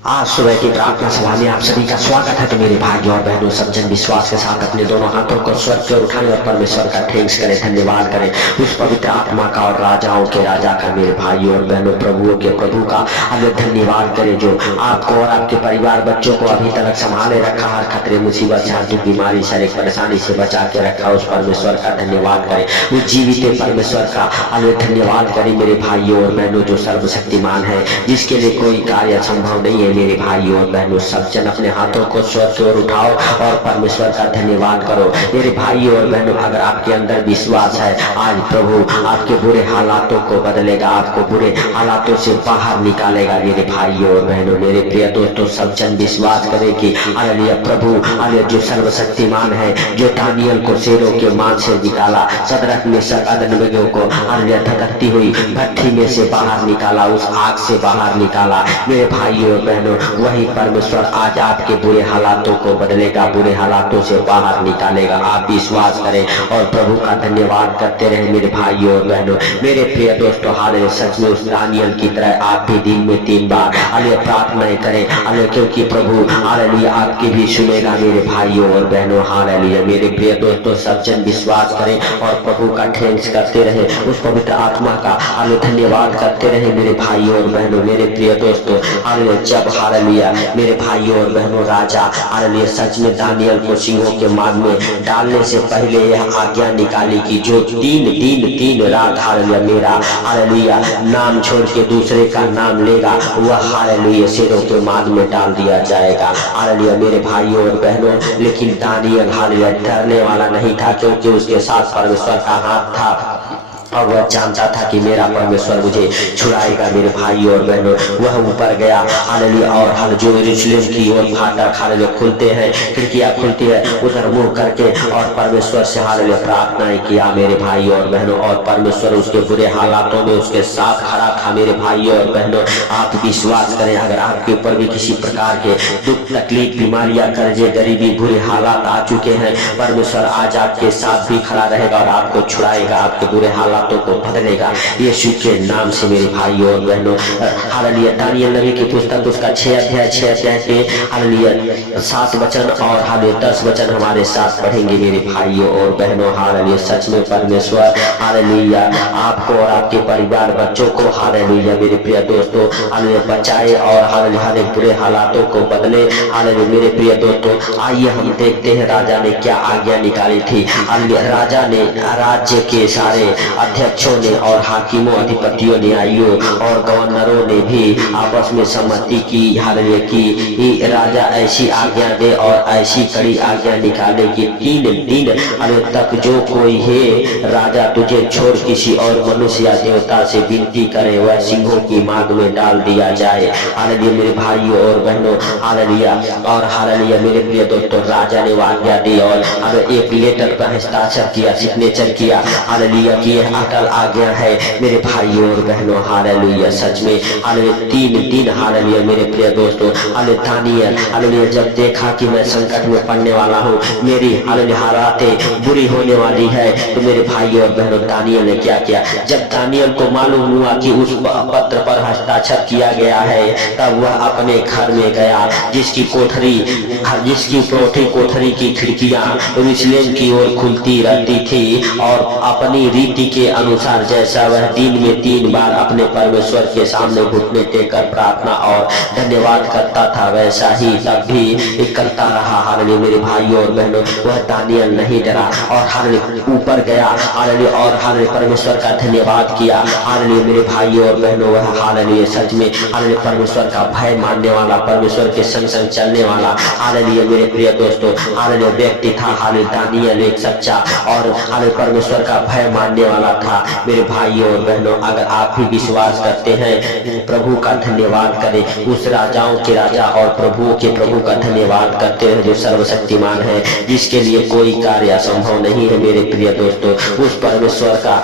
आज सुबह की प्रार्थना सभा में आप सभी का स्वागत है। तो मेरे भाइयों और बहनों, सब जन विश्वास के साथ अपने दोनों हाथों को स्वर्ग की ओर उठाएं और परमेश्वर का थैंक्स करें, धन्यवाद करें उस पवित्र आत्मा का और राजाओं के राजा का। मेरे भाइयों और बहनों, प्रभुओं के प्रभु का हमें धन्यवाद करें जो आपको और आपके परिवार बच्चों को अभी तक संभाले रखा, हर खतरे मुसीबत झांकी बीमारी शारीरिक परेशानी से बचा के रखा। उस परमेश्वर का धन्यवाद करें, उस जीवित परमेश्वर का हमें धन्यवाद करें। मेरे भाइयों और बहनों, जो सर्वशक्तिमान है, जिसके लिए कोई कार्य असंभव नहीं है। मेरे भाइयों और बहनों, सब जन अपने हाथों को स्वर्ग की ओर उठाओ और परमेश्वर का धन्यवाद करो। मेरे भाइयों और बहनों, अगर आपके अंदर विश्वास है, आज प्रभु आपके बुरे हालातों को बदलेगा, आपको बुरे हालातों से बाहर निकालेगा। मेरे भाइयों और बहनों, मेरे प्रिय दोस्तों, सब जन विश्वास करें कि हालेलुया, प्रभु हालेलुया जो सर्वशक्तिमान है, जो दानियल को शेरों के मान से निकाला, सदरक मेशक अबेदनगो को हालेलुया धधकती हुई भट्ठी में से बाहर निकाला, उस आग से बाहर निकाला। मेरे भाइयों और बहनों, वही परमेश्वर आज आपके बुरे हालातों को बदलेगा, बुरे हालातों से बाहर निकालेगा। आप विश्वास करें और प्रभु का धन्यवाद करते रहे। मेरे भाइयों और बहनों, मेरे प्रिय दोस्तों, हालेलुया सच में उस दानियल की तरह आप भी दिन में 3 बार हालेलुया प्रार्थनाएं करें, हालेलुया, क्योंकि प्रभु हालेलुया आपकी भी सुनेगा। मेरे भाइयों और बहनों, हालेलुया मेरे प्रिय दोस्तों, सब जन विश्वास करें और प्रभु का थैंक्स करते रहे, उस पवित्र आत्मा का हालेलुया धन्यवाद करते रहे। मेरे भाइयों और बहनों, मेरे प्रिय दोस्तों, हालेलुया जब हालेलुया मेरे भाइयों और बहनों राजा हालेलुया सच में दानियल को सिंहों के माद में डालने से पहले यह आज्ञा निकाली कि जो 3 दिन 3 रात हालेलुया मेरा हालेलुया नाम छोड़ के दूसरे का नाम लेगा, वह हालेलुया शेरों के माद में डाल दिया जाएगा। हालेलुया मेरे भाइयों और बहनों, लेकिन दानियल हालेलुया डरने वाला नहीं था, क्योंकि उसके साथ परमेश्वर का हाथ था और वह जानता था कि मेरा परमेश्वर मुझे छुड़ाएगा। मेरे भाइयों और बहनों, वह ऊपर गया हालेलुया और हाल जो यरूशलेम की ओर फाटक हालेलुया खुलते हैं, खिड़कियां खुलती है, उधर मुंह करके और परमेश्वर से हालेलुया प्रार्थनाएं किया। मेरे भाइयों और बहनों, और परमेश्वर उसके बुरे हालातों में उसके साथ खड़ा था। मेरे भाइयों और बहनों, आप विश्वास करें, अगर आपके ऊपर भी किसी प्रकार के दुख तकलीफ बीमारियां कर्जे गरीबी बुरे हालात आ चुके हैं, परमेश्वर आज आपके साथ भी खड़ा रहेगा और आपको छुड़ाएगा, आपके बुरे हालातों को बदलेगा यीशु के नाम से। मेरे भाइयों और बहनों, हालेलुया दानियल नबी की पुस्तक उसका 6 अध्याय के हालेलुया 7 वचन और हालेलुया 10 वचन हमारे साथ पढ़ेंगे। मेरे भाइयों और बहनों, हालेलुया सच में परमेश्वर हालेलुया आपको और आपके परिवार बच्चों को हालेलुया मेरे प्रिय दोस्तों हालेलुया बचाए और हालेलुया हर एक बुरे हालातों को बदले। हालेलुया मेरे प्रिय दोस्तों, आइए हम देखते हैं राजा ने क्या आज्ञा निकाली थी। हालेलुया राजा ने राज्य के सारे अध्यक्षों ने और हाकिमों अधिपतियों न्यायियों और गवर्नरों ने भी आपस में सम्मति की हालेलुया की राजा ऐसी आज्ञा दे और ऐसी कड़ी आज्ञा निकाले कि 3 दिन हालेलुया तक जो कोई है राजा तुझे छोड़ किसी और मनुष्य या देवता से विनती करे, वह सिंहों की माद में डाल दिया जाए। हालेलुया मेरे भाइयों और बहनों, हालेलुया और हालेलुया मेरे प्रिय दोस्तों, राजा ने आज्ञा दी और एक लेटर पर हस्ताक्षर किया, सिग्नेचर किया हालेलुया कि यह अटल आज्ञा है। मेरे भाइयों और बहनों, हालेलुया सच में हालेलुया 3 दिन हालेलुया मेरे प्रिय दोस्तों हालेलुया दानियल हालेलुया जब देखा कि मैं संकट में पड़ने वाला हूँ, मेरी हालेलुया हालातें बुरी होने वाली है, तो मेरे भाइयों और बहनों दानियल ने क्या किया, जब दानियल को मालूम हुआ कि उस पत्र पर हस्ताक्षर किया गया है, तब वह अपने घर में गया, जिसकी कोठरी की खिड़कियां यरूशलेम की ओर खुलती रहती थी, और अपनी रीति के अनुसार जैसा वह दिन में 3 बार अपने परमेश्वर के सामने घुटने टेककर प्रार्थना और धन्यवाद करता था, वैसा ही तब भी करता रहा। हालेलुया मेरे भाइयों और बहनों, वह दानियल नहीं डरा और हालेलुया ऊपर गया हालेलुया और हालेलुया परमेश्वर का धन्यवाद किया। हालेलुया मेरे भाइयों और बहनों, वह हालेलुया सच में हालेलुया परमेश्वर का भय मानने वाला, परमेश्वर के संग संग चलने वाला हालेलुया मेरे प्रिय दोस्तों हालेलुया व्यक्ति था। हालेलुया दानियल एक सच्चा और हालेलुया परमेश्वर का भय मानने वाला था। मेरे भाइयों और बहनों, अगर आप भी विश्वास करते हैं, प्रभु का धन्यवाद करें, उस राजाओं के राजा और प्रभुओं के प्रभु का धन्यवाद करते हैं जो सर्वशक्तिमान है, जिसके लिए कोई कार्य असंभव नहीं है। मेरे प्रिय दोस्तों, उस परमेश्वर का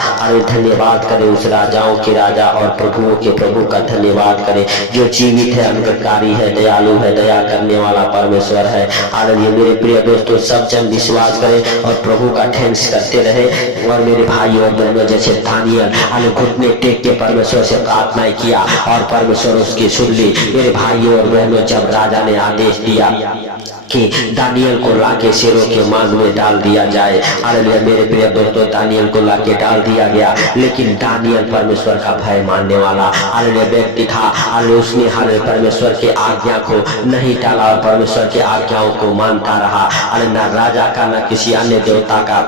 धन्यवाद करें, उस राजाओं के राजा और प्रभुओं के प्रभु का धन्यवाद करें जो जीवित है, अंगकारी है, दयालु है, दया करने वाला परमेश्वर है। हालेलुया मेरे प्रिय दोस्तों, सब जन विश्वास करें और प्रभु का थैंक्स करते रहे। और मेरे भाई और बहनों, बहनों जैसे दानियल हाल घुटने टेक के परमेश्वर से प्रार्थना किया और परमेश्वर उसकी सुन ली। मेरे भाइयों और बहनों, जब राजा ने आदेश दिया कि दानियल को लाके शेरों के मांद में डाल दिया जाए, हालेलुया मेरे प्रिय दोस्तों, दानियल को लाके डाल दिया गया, लेकिन दानियल परमेश्वर का भय मानने वाला हालेलुया व्यक्ति था। हालेलुया उसने हालेलुया परमेश्वर के आज्ञा को नहीं टाला और परमेश्वर के आज्ञाओं को मानता रहा। हालेलुया राजा का न किसी अन्य देवता का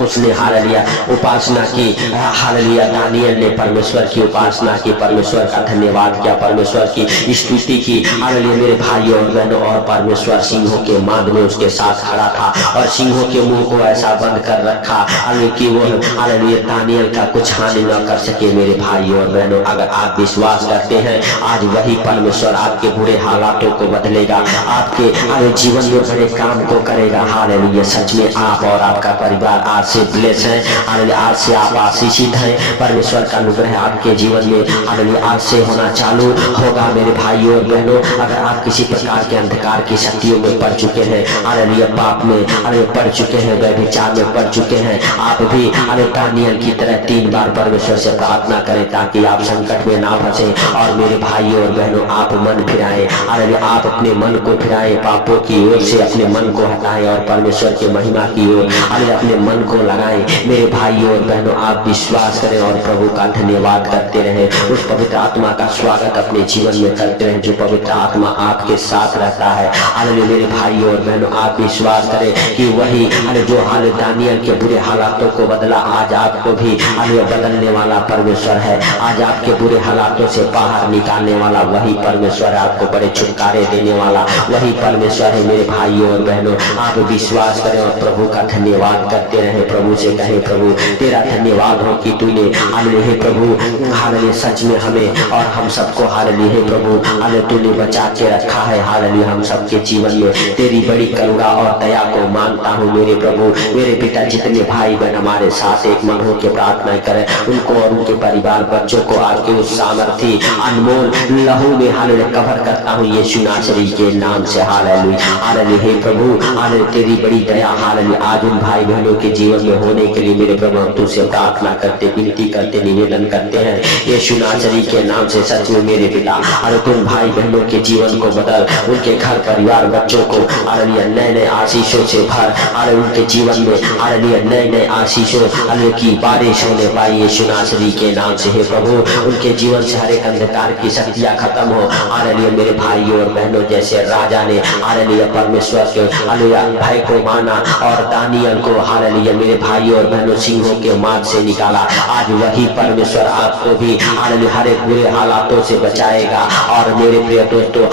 उसने हालेलुया उपासना की। हालेलुया दानियल ने परमेश्वर की उपासना की, परमेश्वर का धन्यवाद किया, परमेश्वर की स्तुति की। हालेलुया मेरे भाइयों और बहनों, और परमेश्वर सिंहों के मांद में उसके साथ खड़ा था और सिंहों के मुंह को ऐसा बंद कर रखा हालेलुया कि वो हालेलुया दानियल का कुछ हानि न कर सके। मेरे भाइयों और बहनों, अगर आप विश्वास करते हैं, आज वही परमेश्वर आपके बुरे हालातों को बदलेगा, आपके जीवन में बड़े काम को करेगा। हालेलुया सच में आप और आपका परिवार आज से ब्लेस है। हालेलुया आज से आप आशीषित हैं। परमेश्वर का अनुग्रह आपके जीवन में हालेलुया आज से होना चालू होगा। मेरे भाइयों और बहनों, अगर आप किसी प्रकार के अंधकार की शक्तियों में पड़ चुके हैं, हालेलुया पाप में हालेलुया पड़ चुके हैं, व्यभिचार में पड़ चुके हैं, आप भी हालेलुया दानियल की तरह 3 बार परमेश्वर से प्रार्थना करें ताकि आप संकट में ना फंसे। और मेरे भाइयों और बहनों, आप मन फिराएं, हालेलुया आप अपने मन को फिराएं, पापों की ओर से अपने मन को हटाएं और परमेश्वर की महिमा की ओर हालेलुया अपने मन को लगाएं। मेरे भाइयों और बहनों, आप विश्वास करें और प्रभु का धन्यवाद करते रहें। उस पवित्र आत्मा का स्वागत अपने जीवन में करते रहें जो पवित्र आत्मा आपके साथ रहता है। हालेलुया मेरे भाइयों और बहनों, आप विश्वास करें कि वही जो हालेलुया दानियल के बुरे हालातों को बदला, आज आपको भी हालेलुया बदलने वाला परमेश्वर है। आज आपके बुरे हालातों से बाहर निकालने वाला वही परमेश्वर है, आपको बड़े छुटकारे देने वाला वही परमेश्वर है। मेरे भाइयों और बहनों, आप विश्वास करें और प्रभु का धन्यवाद करते रहे। प्रभु से कहे, प्रभु तेरा धन्यवाद हो कि तूने हालेलुया हे प्रभु हालेलुया सच में हमें और हम सबको हालेलुया हे प्रभु हालेलुया तूने बचा के रखा है। हालेलुया हम सबके जीवन में तेरी बड़ी करुणा और दया को मानता हूँ। मेरे प्रभु मेरे पिता, जितने भाई बहन हमारे साथ एक मन हो के प्रार्थना करें, उनको और उनके परिवार बच्चों को आपके उस सामर्थी अनमोल लहू में हालेलुया कवर करता हूँ यीशु नासरी के नाम से। हालेलुया हालेलुया हे प्रभु हालेलुया तेरी बड़ी दया हालेलुया आज उन भाई बहनों के जीवन में होने के लिए मेरे प्रभु हम तुझसे प्रार्थना करते, विनती करते, निवेदन करते हैं यीशु नासरी के नाम से। सच में मेरे पिता, अरे तुम भाई बहनों के जीवन को बदल, उनके घर परिवार बच्चों को हालेलुया नए नए आशीषों से भर, अरे उनके जीवन में हालेलुया नए नए आशीषों हालेलुया की बारिश होने पाई यीशु नासरी के नाम से। हे प्रभु उनके जीवन से हर एक अंधकार की शक्तियां खत्म हो। हालेलुया मेरे भाइयों और बहनों, जैसे राजा ने हालेलुया परमेश्वर के हालेलुया भय को माना और दानियल को हालेलुया मेरे भाइयों और बहनों सिंहों के मांद से निकाला, आज वही परमेश्वर आपको भी हालेलुया हर एक बुरे हालातों से बचाएगा। और मेरे प्रिय दोस्तों,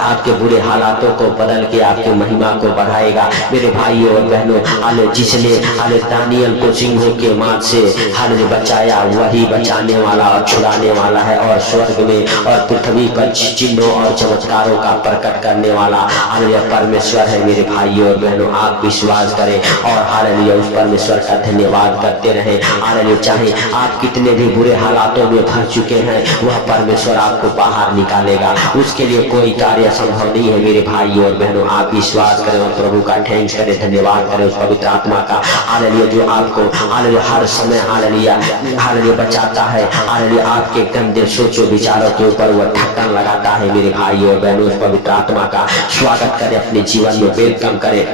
आपके बुरे हालातों को बदल के आपकी महिमा को बढ़ाएगा। मेरे भाइयों और बहनों, हालेलुया जिसने हालेलुया दानियल को सिंहों के मांद से हालेलुया बचाया, वही बचाने वाला और छुड़ाने वाला है और स्वर्ग में और पृथ्वी पर चिन्हों और चमत्कारों का प्रकट करने वाला हालेलुया परमेश्वर है। मेरे भाइयों और बहनों, आप विश्वास करें और हालेलुया उस परमेश्वर का धन्यवाद करते रहे। हालेलुया चाहे आप कितने भी बुरे हालातों में फंस चुके हैं, वह परमेश्वर आपको बाहर निकालेगा, उसके लिए कोई कार्य संभव नहीं है। मेरे भाइयों और बहनों, आप विश्वास करें और प्रभु का थैंक्स करें, धन्यवाद करें उस पवित्र आत्मा का हालेलुया जो आपको हालेलुया हर समय हालेलुया हालेलुया बचाता है। हालेलुया आपके गंदे सोचो विचारों के ऊपर वह ढक्कन लगाता है। मेरे भाइयों और बहनों, उस पवित्र आत्मा का स्वागत करें, अपने जीवन में वेलकम करें,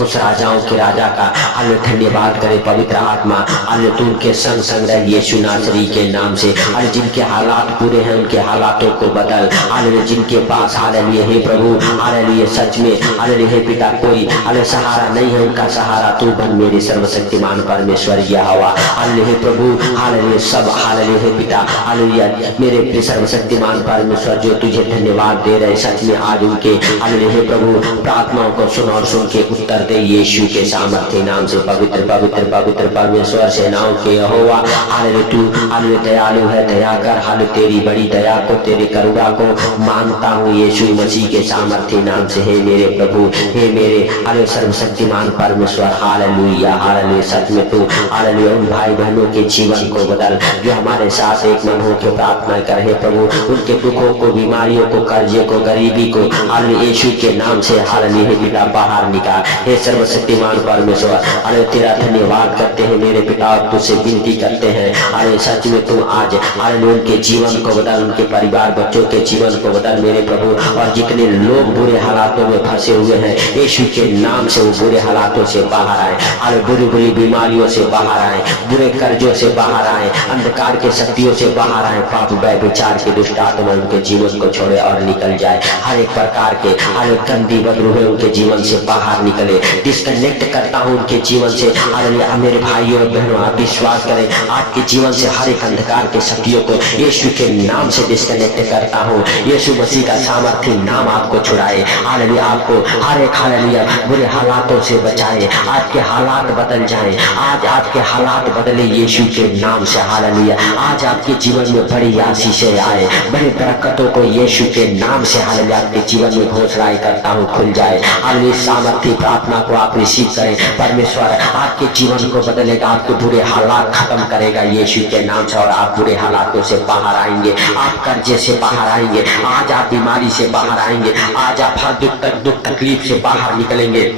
उस राजाओं के राजा का हालेलुया धन्यवाद करें। पवित्र आत्मा हालेलुया तुम के संग संग रह यीशु नासरी के नाम से। हालेलुया जिनके हालात बुरे हैं उनके हालातों को बदल, हालेलुया जिनके पास हालेलुया हे प्रभु हालेलुया सच में हालेलुया हे पिता कोई हालेलुया सहारा नहीं है, उनका सहारा तू बन मेरे सर्वशक्तिमान परमेश्वर यहोवा। हालेलुया हे प्रभु हालेलुया सब हालेलुया हे पिता हालेलुया मेरे सर्वशक्तिमान परमेश्वर जो तुझे धन्यवाद दे रहे, सच में आज उनके हालेलुया हे प्रभु प्रार्थनाओं को सुन और सुन के उत्तर दे यीशु के सामर्थ्य नाम से। पवित्र पवित्र पवित्र परमेश्वर सेनाओं के यहोवा हालेलुया तू हालेलुया दयालु है, दया कर। हालेलुया तेरी बड़ी दया को तेरी करुणा को मानता हूँ यीशु मसीह के सामर्थ्य नाम से। हे मेरे प्रभु, हे मेरे हालेलुया सर्वशक्तिमान परमेश्वर हालेलुया हालेलुया सच में तू हालेलुया उन भाई बहनों के जीवन को बदल जो हमारे साथ एक मन हो के प्रार्थना कर। हे प्रभु उनके दुखों को, बीमारियों को, कर्जे को, गरीबी को हालेलुया यीशु के नाम से हालेलुया पिता बाहर निकाल। हे सर्वशक्तिमान परमेश्वर हालेलुया तेरा धन्यवाद करते हैं मेरे पिता, और तुझसे विनती करते हैं अरे सच में तुम आज अरे उनके जीवन को बदल, उनके परिवार बच्चों के जीवन को बदल मेरे प्रभु। और जितने लोग बुरे हालातों में फंसे हुए हैं यीशु के नाम से वो बुरे हालातों से बाहर आए, अरे बुरी बुरी बीमारियों से बाहर आए, बुरे कर्जों से बाहर आए, अंधकार के शक्तियों से बाहर आए, पाप व्यभिचार की दुष्ट आत्मा उनके जीवन को छोड़े और निकल जाए। हर एक प्रकार के हर एक गंदी बदरूहें उनके जीवन से बाहर निकले। डिस्कनेक्ट करता हूँ उनके जीवन से। हालेलुया मेरे भाइयों और बहनों आप विश्वास करें, आपके जीवन से हर एक अंधकार के शक्तियों को यीशु के नाम से डिस्कनेक्ट करता हूँ। यीशु मसीह का सामर्थ्य नाम आपको छुड़ाए। हालेलुया आपको हर एक हालेलुया बुरे हालातों से बचाए, आपके हालात बदल जाएं। आज आपके हालात बदले यीशु के नाम से। हालेलुया आज आपके जीवन में बड़ी आशीषें आए, बड़े बरकतों को यीशु के नाम से हालेलुया आपके जीवन में घोषणा करता हूँ खुल जाए। हालेलुया सामर्थ्य प्रार्थना को आप रिसीव करें। परमेश्वर आपके जीवन को बदलेगा, आपके बुरे हालात खत्म करेगा यीशु के नाम से, और आप बुरे हालातों से बाहर आएंगे, आप कर्जे से बाहर आएंगे, आज आप बीमारी से बाहर आएंगे, आज आप हर दुख तकलीफ से बाहर निकलेंगे।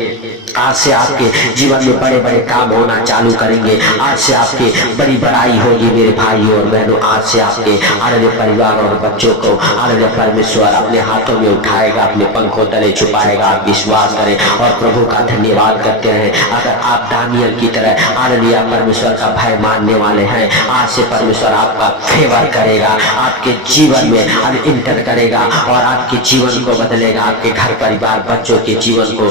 आज से आपके जीवन में बड़े बड़े काम होना चालू करेंगे। आज से आपके बड़ी बड़ाई होगी मेरे भाइयों और बहनों। आज से आपके आनंद परिवार और बच्चों को आनंद परमेश्वर अपने हाथों में उठाएगा, अपने पंखों तले छुपाएगा। आप विश्वास करें और प्रभु का धन्यवाद करते हैं। अगर आप दानियल की तरह आनंद परमेश्वर का भय मानने वाले हैं, आज से परमेश्वर आपका फेवर करेगा, आपके जीवन में इंटर करेगा और आपके जीवन को बदलेगा, आपके घर परिवार बच्चों के जीवन को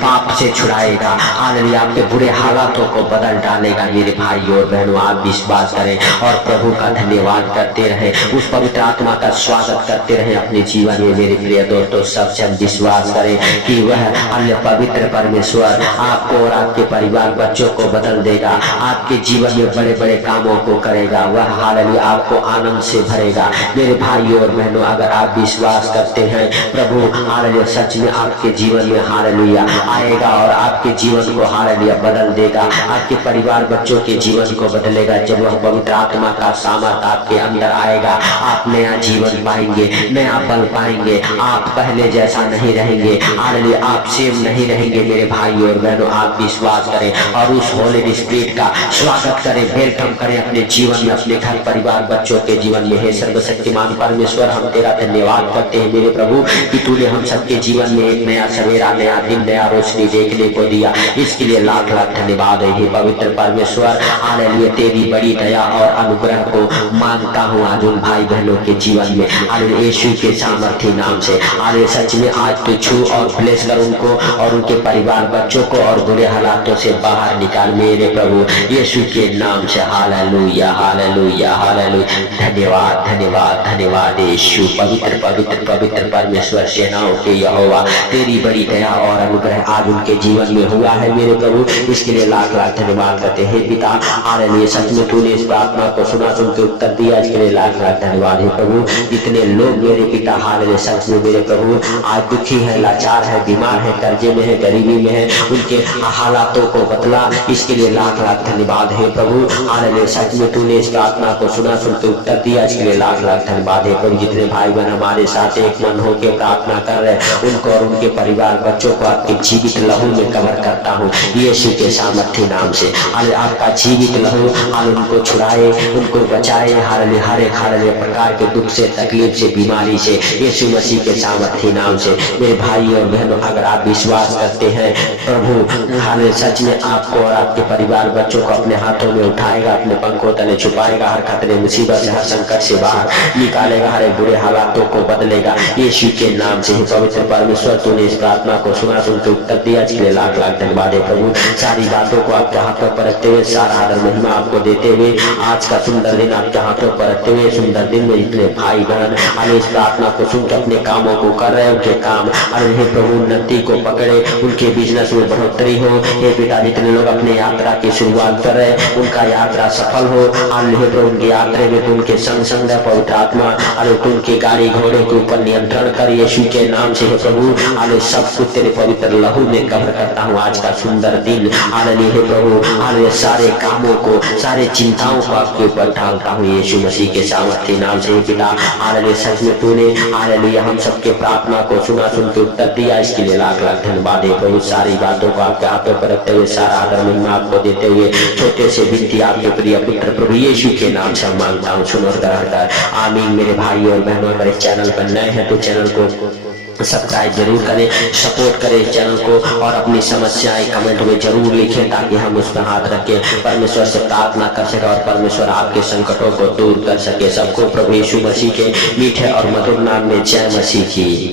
पाप से छुड़ाएगा। हालेलुया आपके बुरे हालातों को बदल डालेगा मेरे भाइयों और बहनों। आप विश्वास करें और प्रभु का धन्यवाद करते रहे, उस पवित्र आत्मा का स्वागत करते रहे अपने जीवन में मेरे प्रिय दोस्तों। सबसे हम विश्वास करें कि वह अन्य पवित्र परमेश्वर आपको और आपके परिवार बच्चों को बदल देगा, आपके जीवन में बड़े बड़े कामों को करेगा। वह हालेलुया आपको आनंद से भरेगा मेरे भाइयों और बहनों। अगर आप विश्वास करते हैं प्रभु हालेलुया सच में आपके जीवन में हालेलुया आएगा और आपके जीवन को हालेलुया बदल देगा, आपके परिवार बच्चों के जीवन को बदलेगा। जब वह पवित्र आत्मा का सामर्थ आपके अंदर आएगा, आप नया जीवन पाएंगे, नया बल पाएंगे। आप पहले जैसा नहीं रहेंगे, हालेलुया आप सेम नहीं रहेंगे मेरे भाइयों और बहनों। आप विश्वास करें और उस होली स्पिरिट का स्वागत करें, वेलकम करें अपने जीवन में, अपने घर परिवार बच्चों के जीवन में। हे सर्वशक्तिमान परमेश्वर हम तेरा धन्यवाद करते हैं मेरे प्रभु कि तूने हम सबके जीवन में एक नया सवेरा, नया दिन, नया रोशनी देखने को दिया। इसके लिए लाख लाख धन्यवाद है हे पवित्र परमेश्वर। हालेलुया तेरी बड़ी दया और अनुग्रह को मांगता हूँ आज उन भाई बहनों के जीवन में, हालेलुया यीशु के सामर्थ्य नाम से। हालेलुया सच में आज तू छू और ब्लेस कर उनको और उनके परिवार बच्चों को और बुरे हालातों से बाहर निकाल मेरे प्रभु यीशु के नाम से। हालेलुया हालेलुया हालेलुया धन्यवाद धन्यवाद धन्यवाद यीशु। पवित्र पवित्र पवित्र परमेश्वर सेनाओं के यहोवा तेरी बड़ी दया और अनुग्रह आज उनके जीवन में हुआ है मेरे प्रभु। इसके लिए लाख लाख धन्यवाद करते हैं पिता। हालेलुया सच में तूने इस प्रार्थना को सुना, सुन के उत्तर दिया। इसके लिए लाख लाख धन्यवाद है प्रभु। जितने लोग मेरे पिता हालेलुया सच में मेरे प्रभु आज दुखी है, लाचार है, बीमार है, कर्जे में है, गरीबी में है, उनके हालातों को बदला। इसके लिए लाख लाख धन्यवाद है प्रभु। हालेलुया सच में तूने इस प्रार्थना को सुना, सुन के उत्तर दिया। इसके लिए लाख लाख धन्यवाद है प्रभु। जितने भाई बहन हमारे साथ एक मन होकर प्रार्थना कर रहे हैं, उनको और उनके परिवार बच्चों को आपके जीवित लहू में कवर करता हूँ यीशु के सामर्थ्य नाम से। हालेलुया आपका जीवित लहू हालेलुया उनको छुड़ाए, उनको बचाए हालेलुया हर एक हालेलुया प्रकार के दुख से, तकलीफ से, बीमारी से यीशु मसीह के सामर्थ्य नाम से। मेरे भाई और बहनों अगर आप विश्वास करते हैं प्रभु हालेलुया सच में आपको और आपके परिवार बच्चों को अपने हाथों में उठाएगा, अपने पंखों तले छुपाएगा, हर खतरे मुसीबत से, हर संकट से बाहर निकालेगा, हर एक बुरे हालातों को बदलेगा यीशु के नाम से। पवित्र परमेश्वर तूने इस प्रार्थना को सुना, सुन के उत्तर दिया। इसके लिए लाख लाख धन्यवाद है प्रभु। सारी बातों को आपके हाथों पर रखते हुए, सारा आदर महिमा आपको देते हुए, आज का सुंदर दिन आपके हाथों पर रखते हुए, सुंदर दिन में जितने भाई बहन हालेलुया इस प्रार्थना को सुन के अपने कामों को कर रहे हैं, उनके काम हालेलुया प्रभु उन्नति को पकड़े, उनके बिजनेस में बढ़ोतरी हो। हे पिता जितने लोग अपने यात्रा की शुरुआत कर रहे हैं, उनका यात्रा सफल हो। हालेलुया प्रभु उनकी यात्रा में उनके संग संग पवित्र आत्मा हालेलुया उनके गाड़ी घोड़े के ऊपर नियंत्रण कर यीशु के नाम से। हे प्रभु हालेलुया सब कुछ तेरे पवित्र लहू में कवर प्रहर करता हूँ आज का सुंदर दिन। हालेलुया हे प्रभु, हालेलुया सारे कामों को, सारे चिंताओं को आपके ऊपर डालता हूँ यीशु मसीह के सामर्थ्य नाम से। पिता हालेलुया सच में तूने हालेलुया हम सबके प्रार्थना को सुना, सुन के उत्तर दिया, इसके लिए लाख लाख धन्यवाद है प्रभु। सारी बातों को आपके हाथों पर रखते हुए, सारा आदर महिमा आपको देते हुए, छोटे से विनती आपके प्रिय पुत्र प्रभु यीशु के नाम से मांगता हूँ, सुनो और ग्रहण कर, आमीन। मेरे भाई और बहनों, अगर इस चैनल पर नए हैं तो चैनल को सब्सक्राइब जरूर करें, सपोर्ट करें इस चैनल को, और अपनी समस्याएं कमेंट में जरूर लिखें ताकि हम उस पर हाथ रखें, परमेश्वर से प्रार्थना कर सके और परमेश्वर आपके संकटों को दूर कर सके। सबको प्रभु यीशु मसीह के मीठे और मधुर नाम में जय मसीह की।